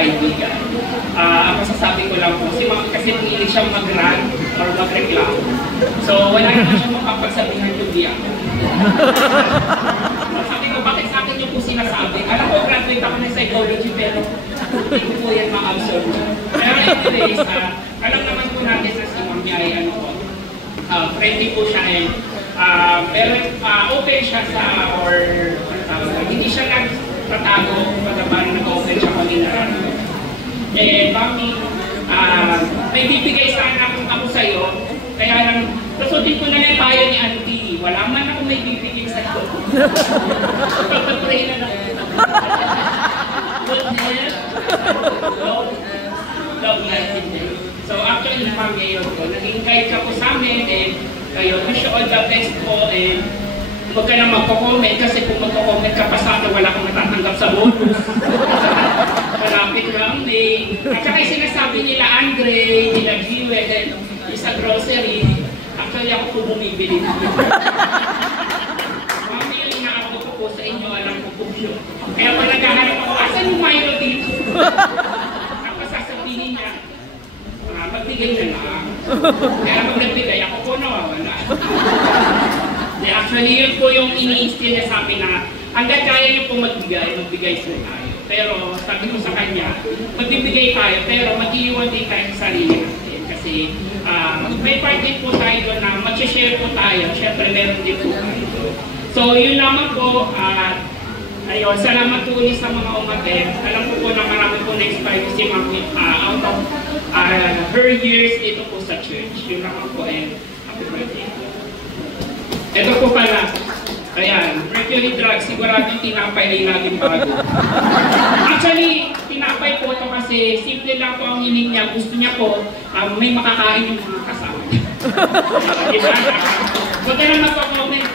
kaibigan. Ang masasabi ko lang po, si Ma'am kasi hindi siyang mag-rant or mag-reklamo. So, wala naman siyang makapagsabihan kundi ako. Sabi ko, bakit sa akin yung po sinasabi? Alam ko, graduate ako ng psychology, pero hindi ko po yan ma-absorb. Pero anyways, alam naman po natin na si Ma'am ay ano po, friendly po siya pero open siya sa, or hindi siya nagtatago kapag parang nag-open siya kanina. Mami, may bibigay sana ako sa'yo, kaya lang, kasutin ko na yung payo ni Auntie. Wala man ako may bibigay sa'yo. Pagpapray na lang. Goodness, love life. So actually, Ma'am, ngayon ko, nag-invite ka po sa amin, and kayo, wish you all the best po, and huwag ka na magko-comment, kasi kung magko-comment ka pa sa akin, wala akong matatanggap sa bonus. Malapit lang, at saka yung sinasabi nila Andre, nila Jewel, sa grocery, actually ako po bumibili. Mami, yung inaabot ko po sa inyo, alam ko po siya. Kaya pag naghahanap ako, asan yung Milo dito? Tapos sasabihin niya, magbigay na lang. Kaya pag nagbigay, ako po nawawala. Actually, yun po yung ini-instil niya sa amin na hanggang kaya niyo po magbigay po tayo. Pero sabi ko sa kanya, magbibigay tayo, pero mag-iwan din tayo sa sarili natin. Kasi may part din po tayo doon na mag-share po tayo. Siyempre, meron din po tayo doon. So, yun lamang po. Ayun, salamat po ulit sa mga umaten. Alam ko po na marami po na-inspire si Ma'am out of her years dito po sa church. Yun lamang po, and happy birthday. Ito po pala. Ayan, Mercury Drugs, siguradong tinapay ay laging bago. Actually, tinapay po ito kasi simple lang po ang hiling niya. Gusto niya po, may makakain yung mga kasama niya. Diba? Huwag ka na magpa-comment.